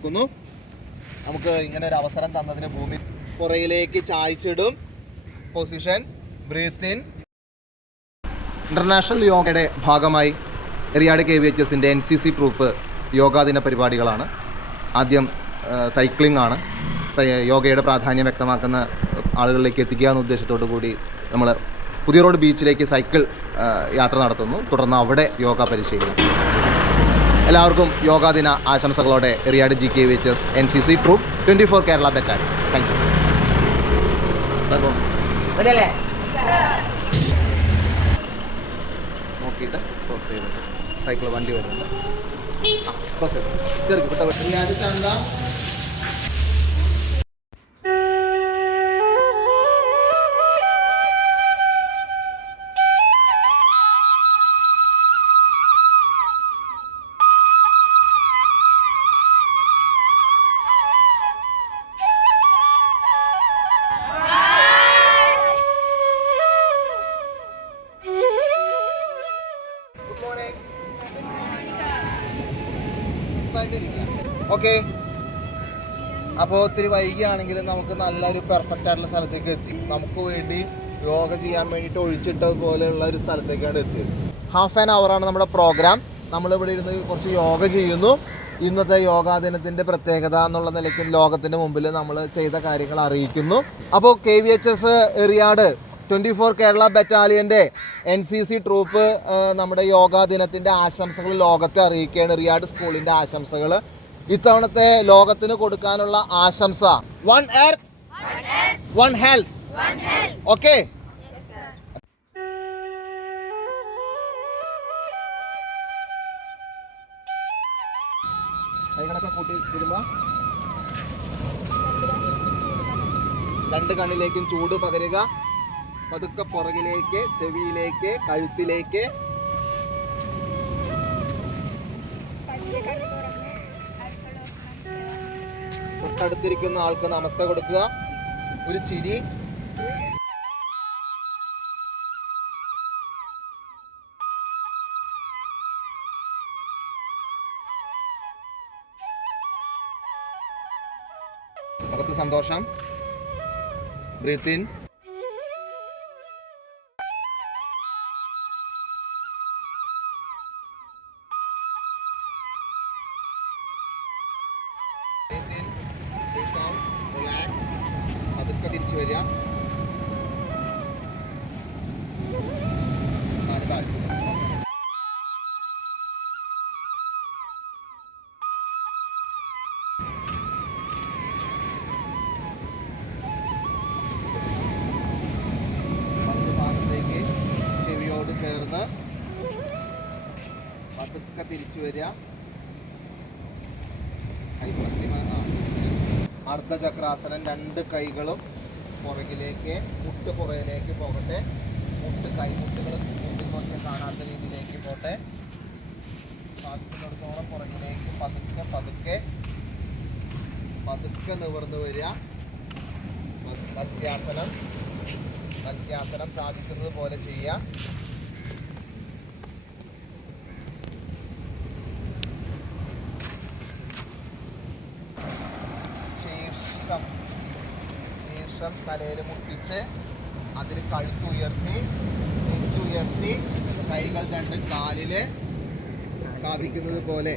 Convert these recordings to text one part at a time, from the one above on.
ഓർക്കുന്നു. നമുക്ക് ഇങ്ങനെ ഒരു അവസരം തന്നതിന് ഭൂമി പുറയിലേക്ക് ചായ്ച്ചിടും. Position breathe in. ഇന്റർനാഷണൽ യോഗയുടെ ഭാഗമായി എറിയാട് KVHSന്റെ NCC ട്രൂപ്പ് യോഗാദിന പരിപാടികളാണ്. ആദ്യം സൈക്ലിംഗ് ആണ്. യോഗയുടെ പ്രാധാന്യം വ്യക്തമാക്കുന്ന ആളുകളിലേക്ക് എത്തിക്കുക എന്ന ഉദ്ദേശത്തോടു കൂടി നമ്മൾ പുതിയ റോഡ് ബീച്ചിലേക്ക് സൈക്കിൾ യാത്ര നടത്തുന്നു. തുടർന്ന് അവിടെ യോഗ പരിശീലനം. എല്ലാവർക്കും യോഗാദിന ആശംസകളോടെ Eriyad KVHS NCC troop 24 Kerala battalion. Thank you. നോക്കിയിട്ട് ക്രോസ് ചെയ്തിട്ട് സൈക്കിൾ വണ്ടി വരുന്നുണ്ട്. ക്രോസ് ചെയ്ത് എറിയാട് ചന്ത ഓക്കെ. അപ്പോൾ ഒത്തിരി വൈകിയാണെങ്കിൽ നമുക്ക് നല്ലൊരു പെർഫെക്റ്റ് ആയിട്ടുള്ള സ്ഥലത്തേക്ക് എത്തി. നമുക്ക് വേണ്ടി യോഗ ചെയ്യാൻ വേണ്ടിയിട്ട് ഒഴിച്ചിട്ടതുപോലെയുള്ള ഒരു സ്ഥലത്തേക്കാണ് എത്തിയത്. ഹാഫ് ആൻ അവറാണ് നമ്മുടെ പ്രോഗ്രാം. നമ്മളിവിടെ ഇരുന്ന് കുറച്ച് യോഗ ചെയ്യുന്നു. ഇന്നത്തെ യോഗാ ദിനത്തിൻ്റെ പ്രത്യേകത എന്നുള്ള നിലയ്ക്ക് ലോകത്തിൻ്റെ മുമ്പിൽ നമ്മൾ ചെയ്ത കാര്യങ്ങൾ അറിയിക്കുന്നു. അപ്പോൾ KVHS എറിയാട് 24 കേരള ബറ്റാലിയൻ്റെ NCC ട്രൂപ്പ് നമ്മുടെ യോഗാ ദിനത്തിൻ്റെ ആശംസകൾ ലോകത്തെ അറിയിക്കുകയാണ്. എറിയാട് സ്കൂളിൻ്റെ ആശംസകൾ. ഇത്തവണത്തെ ലോകത്തിന് കൊടുക്കാനുള്ള ആശംസ one earth one health. Okay. കൈകളൊക്കെ കൂട്ടി വരുമ്പോൾ രണ്ട് കണ്ണിലേക്കും ചൂട് പകരുക. പതുക്കെ പുറകിലേക്ക്, ചെവിയിലേക്ക്, കഴുത്തിലേക്ക്. തൊട്ടടുത്തിരിക്കുന്ന ആൾക്ക് നമസ്തേ കൊടുക്കുക. ഒരു ചിരി. അകത്ത് സന്തോഷം. Breathe in. പതുക്കെ തിരിച്ചു വരിക. വലത് ഭാഗത്തേക്ക് ചെവിയോട് ചേർന്ന് പതുക്കെ തിരിച്ചു വരിക. അർദ്ധചക്രാസനം. രണ്ട് കൈകളും പുറകിലേക്ക്, മുട്ട് പുറകിലേക്ക് പോകട്ടെ. കൈമുട്ടുകൾ മുമ്പിൽ നോക്കി കാണാത്ത രീതിയിലേക്ക് പോട്ടെ. സാധിക്കുന്നിടത്തോളം പുറകിലേക്ക് പതുക്കെ പതുക്കെ പതുക്കെ നിവർന്നു വരിക. മത്സ്യാസനം സാധിക്കുന്നത് പോലെ ചെയ്യുക. ശീർഷം തലയിൽ മുട്ടിച്ച് അതിൽ കഴുത്തുയർത്തി, നെഞ്ചുയർത്തി, കൈകൾ രണ്ട് കാലിൽ സാധിക്കുന്നത് പോലെ,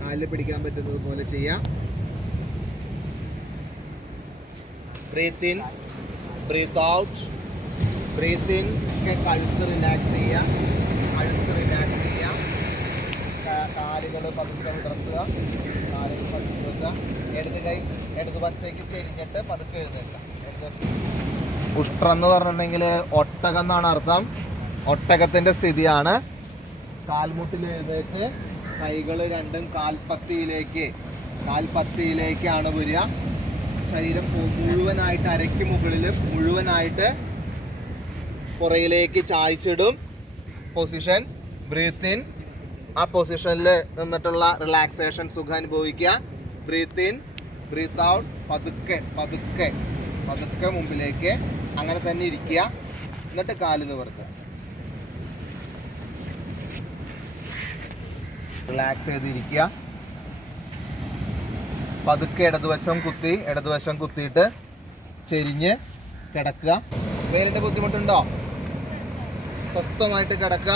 കാലിൽ പിടിക്കാൻ പറ്റുന്നത് പോലെ ചെയ്യാം. Breathe in, breathe out. Breathe in. കഴുത്ത് റിലാക്സ് ചെയ്യാം. കാലുകൾ പതുക്കെ വിടർത്തുക. ഇടത് കൈ ഇടത് വശത്തേക്ക് ചെരിഞ്ഞിട്ട് പതുക്കെ എഴുന്നേൽക്കാം. ഉഷ്ട്രം എന്ന് പറഞ്ഞിട്ടുണ്ടെങ്കിൽ ഒട്ടകം എന്നാണ് അർത്ഥം. ഒട്ടകത്തിൻ്റെ സ്ഥിതിയാണ്. കാൽമുട്ടിൽ എഴുന്നേറ്റ് കൈകൾ രണ്ടും കാൽപ്പത്തിയിലേക്കാണ് വരിക. ശരീരം മുഴുവനായിട്ട് അരയ്ക്ക് മുകളിൽ മുഴുവനായിട്ട് പുറയിലേക്ക് ചായ്ച്ചിടും. Position breathe in. ആ പൊസിഷനിൽ നിന്നിട്ടുള്ള റിലാക്സേഷൻ സുഖം അനുഭവിക്കുക. Breathe in, breathe out. പതുക്കെ പതുക്കെ പതുക്കെ മുമ്പിലേക്ക് അങ്ങനെ തന്നെ ഇരിക്കുക. എന്നിട്ട് കാല് നിവർത്തുക. റിലാക്സ് ചെയ്തിരിക്കുക. പതുക്കെ ഇടതുവശം കുത്തിയിട്ട് ചെരിഞ്ഞ് കിടക്കുക. വെയിലിൻ്റെ ബുദ്ധിമുട്ടുണ്ടോ? സ്വസ്ഥമായിട്ട് കിടക്കുക.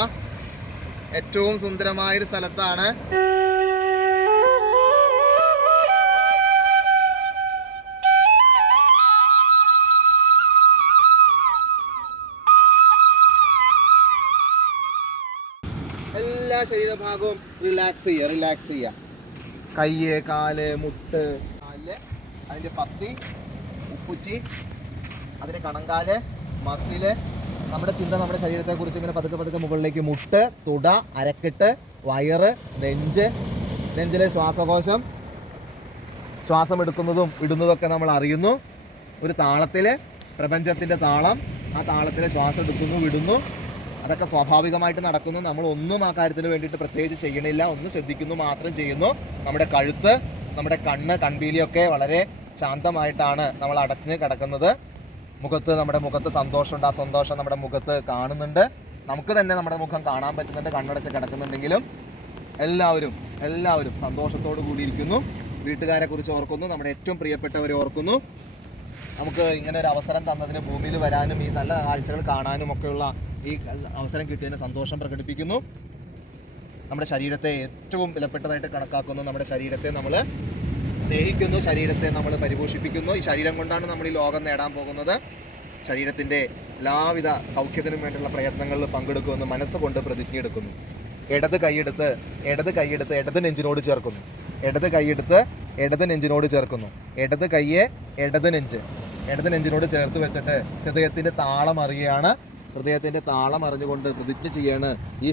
ഏറ്റവും സുന്ദരമായൊരു സ്ഥലത്താണ്. എല്ലാ ശരീരഭാഗവും റിലാക്സ് ചെയ്യുക. കയ്യ്, കാല്, മുട്ട്, കാല്, അതിൻ്റെ പത്തി, ഉപ്പുറ്റി, അതിൻ്റെ കണങ്കാല്, മസില്. നമ്മുടെ ചിന്ത നമ്മുടെ ശരീരത്തെക്കുറിച്ച് ഇങ്ങനെ പതുക്കെ മുകളിലേക്ക്. മുട്ട്, തുട, അരക്കെട്ട്, വയറ്, നെഞ്ചിലെ ശ്വാസകോശം, ശ്വാസം എടുക്കുന്നതും ഇടുന്നതൊക്കെ നമ്മൾ അറിയുന്നു. ഒരു താളത്തിൽ, പ്രപഞ്ചത്തിൻ്റെ താളം. ആ താളത്തിൽ ശ്വാസം എടുക്കുന്നു, വിടുന്നു. അതൊക്കെ സ്വാഭാവികമായിട്ട് നടക്കുന്നു. നമ്മൾ ഒന്നും ആ കാര്യത്തിന് വേണ്ടിയിട്ട് പ്രത്യേകിച്ച് ചെയ്യണില്ല. ഒന്ന് ശ്രദ്ധിക്കുന്നു മാത്രം ചെയ്യുന്നു. നമ്മുടെ കഴുത്ത്, നമ്മുടെ കണ്ണ്, കൺപീലിയൊക്കെ വളരെ ശാന്തമായിട്ടാണ് നമ്മൾ അടഞ്ഞ് കിടക്കുന്നത്. നമ്മുടെ മുഖത്ത് സന്തോഷമുണ്ട്. ആ സന്തോഷം നമ്മുടെ മുഖത്ത് കാണുന്നുണ്ട്. നമുക്ക് തന്നെ നമ്മുടെ മുഖം കാണാൻ പറ്റുന്നുണ്ട് കണ്ണടച്ച് കിടക്കുന്നുണ്ടെങ്കിലും. എല്ലാവരും സന്തോഷത്തോടു കൂടിയിരിക്കുന്നു. വീട്ടുകാരെ കുറിച്ച് ഓർക്കുന്നു, നമ്മുടെ ഏറ്റവും പ്രിയപ്പെട്ടവരെ ഓർക്കുന്നു. നമുക്ക് ഇങ്ങനെ ഒരു അവസരം തന്നതിന്, ഭൂമിയിൽ വരാനും ഈ നല്ല കാഴ്ചകൾ കാണാനും ഒക്കെയുള്ള ഈ അവസരം കിട്ടിയതിന് സന്തോഷം പ്രകടിപ്പിക്കുന്നു. നമ്മുടെ ശരീരത്തെ ഏറ്റവും വിലപ്പെട്ടതായിട്ട് കണക്കാക്കുന്നു. നമ്മുടെ ശരീരത്തെ നമ്മൾ സ്നേഹിക്കുന്നു, ശരീരത്തെ നമ്മൾ പരിപോഷിപ്പിക്കുന്നു. ഈ ശരീരം കൊണ്ടാണ് നമ്മൾ ഈ ലോകം നേടാൻ പോകുന്നത്. ശരീരത്തിൻ്റെ എല്ലാവിധ സൗഖ്യത്തിനും വേണ്ടിയുള്ള പ്രയത്നങ്ങളിൽ പങ്കെടുക്കുമെന്ന് മനസ്സുകൊണ്ട് പ്രതിജ്ഞയെടുക്കുന്നു. ഇടത് കൈയെടുത്ത് ഇടത് നെഞ്ചിനോട് ചേർക്കുന്നു. ഇടത് കയ്യെ ഇടത് നെഞ്ചിനോട് ചേർത്ത് വെച്ചിട്ട് ഹൃദയത്തിൻ്റെ താളം അറിയുകയാണ്. ഹൃദയത്തിൻ്റെ താളം അറിഞ്ഞുകൊണ്ട് പ്രതിജ്ഞ ചെയ്യാണ്, ഈ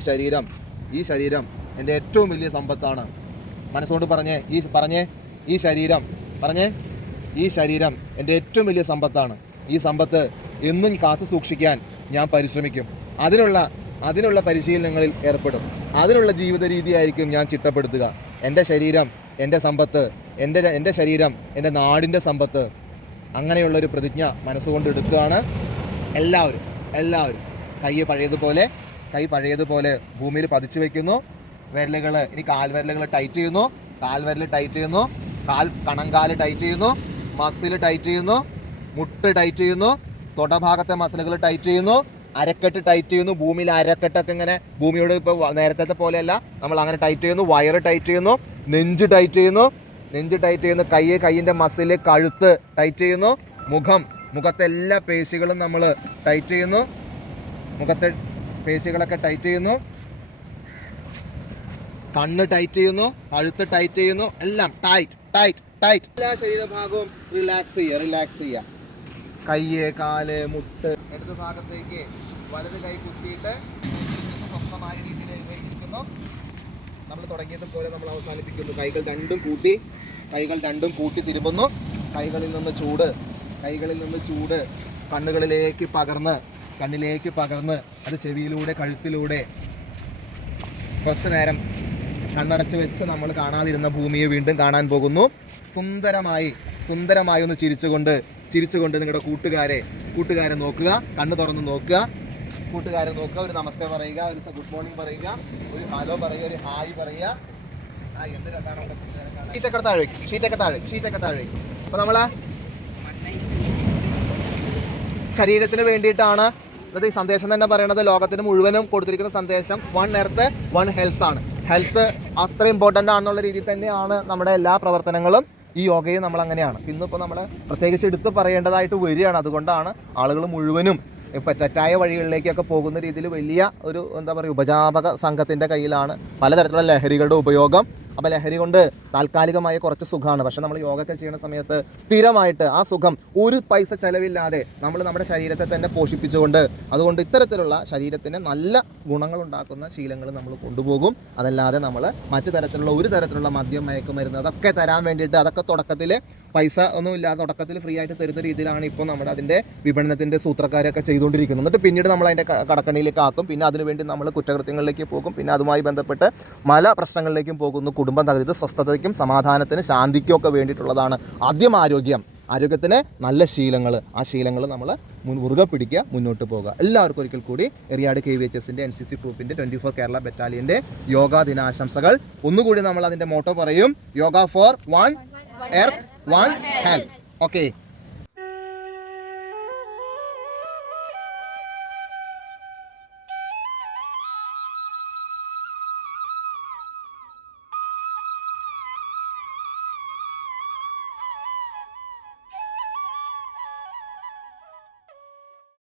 ശരീരം എൻ്റെ ഏറ്റവും വലിയ സമ്പത്താണ്. മനസ്സുകൊണ്ട് ഈ ശരീരം എൻ്റെ ഏറ്റവും വലിയ സമ്പത്താണ്. ഈ സമ്പത്ത് എന്നും കാത്തു സൂക്ഷിക്കാൻ ഞാൻ പരിശ്രമിക്കും. അതിനുള്ള പരിശീലനങ്ങളിൽ ഏർപ്പെടും. അതിനുള്ള ജീവിത രീതിയായിരിക്കും ഞാൻ ചിട്ടപ്പെടുത്തുക. എൻ്റെ ശരീരം എൻ്റെ സമ്പത്ത്, എൻ്റെ ശരീരം എൻ്റെ നാടിൻ്റെ സമ്പത്ത്. അങ്ങനെയുള്ളൊരു പ്രതിജ്ഞ മനസ്സുകൊണ്ട് എടുക്കുകയാണ് എല്ലാവരും. കൈ പഴയതുപോലെ ഭൂമിയിൽ പതിച്ചു വയ്ക്കുന്നു. വിരലുകൾ, ഇനി കാൽവിരലുകൾ ടൈറ്റ് ചെയ്യുന്നു. കണങ്കാല് ടൈറ്റ് ചെയ്യുന്നു. മസിൽ ടൈറ്റ് ചെയ്യുന്നു. മുട്ട് ടൈറ്റ് ചെയ്യുന്നു. തൊടഭാഗത്തെ മസിലുകൾ ടൈറ്റ് ചെയ്യുന്നു. അരക്കെട്ട് ടൈറ്റ് ചെയ്യുന്നു. ഭൂമിയിൽ അരക്കെട്ടൊക്കെ ഇങ്ങനെ ഭൂമിയോട് ഇപ്പോൾ നേരത്തെ പോലെയല്ല, നമ്മൾ അങ്ങനെ ടൈറ്റ് ചെയ്യുന്നു. വയറ് ടൈറ്റ് ചെയ്യുന്നു. നെഞ്ച് ടൈറ്റ് ചെയ്യുന്നു. കയ്യിൻ്റെ മസിൽ, കഴുത്ത് ടൈറ്റ് ചെയ്യുന്നു. മുഖത്തെ എല്ലാ പേശികളും നമ്മൾ ടൈറ്റ് ചെയ്യുന്നു. മുഖത്തെ പേശികളൊക്കെ ടൈറ്റ് ചെയ്യുന്നു. കണ്ണ് ടൈറ്റ് ചെയ്യുന്നു. കഴുത്ത് ടൈറ്റ് ചെയ്യുന്നു. എല്ലാം ടൈറ്റ്. എല്ലാ ശരീരഭാഗവും റിലാക്സ് ചെയ്യുക. കയ്യ്, കാല്, മുട്ട്. ഇടത് ഭാഗത്തേക്ക് വലത് കൈ കുത്തിയിട്ട് സ്വന്തമായ രീതിയിൽ എഴുന്നേൽപ്പിക്കുന്നു. നമ്മൾ തുടങ്ങിയതുപോലെ നമ്മൾ അവസാനിപ്പിക്കുന്നു. കൈകൾ രണ്ടും കൂട്ടി തിരുമ്പുന്നു. കൈകളിൽ നിന്ന് ചൂട് കണ്ണിലേക്ക് പകർന്ന് അത് ചെവിയിലൂടെ, കഴുത്തിലൂടെ കുറച്ചു നേരം കണ്ണടച്ച് വെച്ച് നമ്മൾ കാണാതിരുന്ന ഭൂമിയെ വീണ്ടും കാണാൻ പോകുന്നു. സുന്ദരമായി ഒന്ന് ചിരിച്ചുകൊണ്ട് നിങ്ങളുടെ കൂട്ടുകാരെ നോക്കുക. കണ്ണ് തുറന്ന് നോക്കുക. ഒരു നമസ്കാരം പറയുക, ഒരു ഗുഡ് മോർണിംഗ് പറയുക, ഒരു ഹലോ പറയുക, ഒരു ഹായ് പറയുക. ഷീറ്റൊക്കെ താഴേക്ക്. അപ്പോൾ നമ്മൾ ശരീരത്തിന് വേണ്ടിയിട്ടാണ് ഈ സന്ദേശം തന്നെ പറയുന്നത്. ലോകത്തിന് മുഴുവനും കൊടുത്തിരിക്കുന്ന സന്ദേശം 1 എർത്ത് 1 ഹെൽത്ത് ആണ്. ഹെൽത്ത് അത്ര ഇമ്പോർട്ടൻ്റ് ആണെന്നുള്ള രീതിയിൽ തന്നെയാണ് നമ്മുടെ എല്ലാ പ്രവർത്തനങ്ങളും. ഈ യോഗയും നമ്മൾ അങ്ങനെയാണ്. ഇന്നിപ്പോൾ നമ്മൾ പ്രത്യേകിച്ച് എടുത്ത് പറയേണ്ടതായിട്ട് വരികയാണ്. അതുകൊണ്ടാണ് ആളുകൾ മുഴുവനും ഇപ്പം തെറ്റായ വഴികളിലേക്കൊക്കെ പോകുന്ന രീതിയിൽ വലിയ ഒരു ഉപജാപക സംഘത്തിൻ്റെ കയ്യിലാണ് പലതരത്തിലുള്ള ലഹരികളുടെ ഉപയോഗം. അപ്പോൾ ലഹരി കൊണ്ട് താൽക്കാലികമായ കുറച്ച് സുഖമാണ്. പക്ഷെ നമ്മൾ യോഗയൊക്കെ ചെയ്യുന്ന സമയത്ത് സ്ഥിരമായിട്ട് ആ സുഖം ഒരു പൈസ ചിലവില്ലാതെ നമ്മൾ നമ്മുടെ ശരീരത്തെ തന്നെ പോഷിപ്പിച്ചുകൊണ്ട്, അതുകൊണ്ട് ഇത്തരത്തിലുള്ള ശരീരത്തിന് നല്ല ഗുണങ്ങളുണ്ടാക്കുന്ന ശീലങ്ങൾ നമ്മൾ കൊണ്ടുപോകും. അതല്ലാതെ നമ്മൾ മറ്റു തരത്തിലുള്ള ഒരു തരത്തിലുള്ള മദ്യം, മയക്കുമരുന്ന് അതൊക്കെ തരാൻ വേണ്ടിയിട്ട്, അതൊക്കെ തുടക്കത്തിൽ പൈസ ഒന്നുമില്ലാതെ തുടക്കത്തിൽ ഫ്രീ ആയിട്ട് തരുന്ന രീതിയിലാണ് ഇപ്പോൾ നമ്മുടെ അതിൻ്റെ വിപണനത്തിൻ്റെ സൂത്രക്കാരൊക്കെ ചെയ്തുകൊണ്ടിരിക്കുന്നത്. എന്നിട്ട് പിന്നീട് നമ്മൾ അതിൻ്റെ കടക്കണിയിലേക്ക് ആക്കും. പിന്നെ അതിനുവേണ്ടി നമ്മൾ കുറ്റകൃത്യങ്ങളിലേക്ക് പോകും. പിന്നെ അതുമായി ബന്ധപ്പെട്ട് പല പ്രശ്നങ്ങളിലേക്കും പോകുന്നു. കുടുംബം തകരുത്. സ്വസ്ഥതയ്ക്കും സമാധാനത്തിനും ശാന്തിക്കും ഒക്കെ വേണ്ടിയിട്ടുള്ളതാണ് ആദ്യം ആരോഗ്യത്തിന് നല്ല ശീലങ്ങൾ. ആ ശീലങ്ങൾ നമ്മൾ മുറുകെ പിടിക്കുക, മുന്നോട്ട് പോകുക. എല്ലാവർക്കും ഒരിക്കൽ കൂടി എറിയാട് KVHSൻ്റെ NCC ഗ്രൂപ്പിൻ്റെ 24 കേരള ബറ്റാലിയൻ്റെ യോഗാ ദിനാശംസകൾ. ഒന്നുകൂടി നമ്മൾ അതിൻ്റെ മോട്ടോ പറയും. Yoga for 1 earth one health. Okay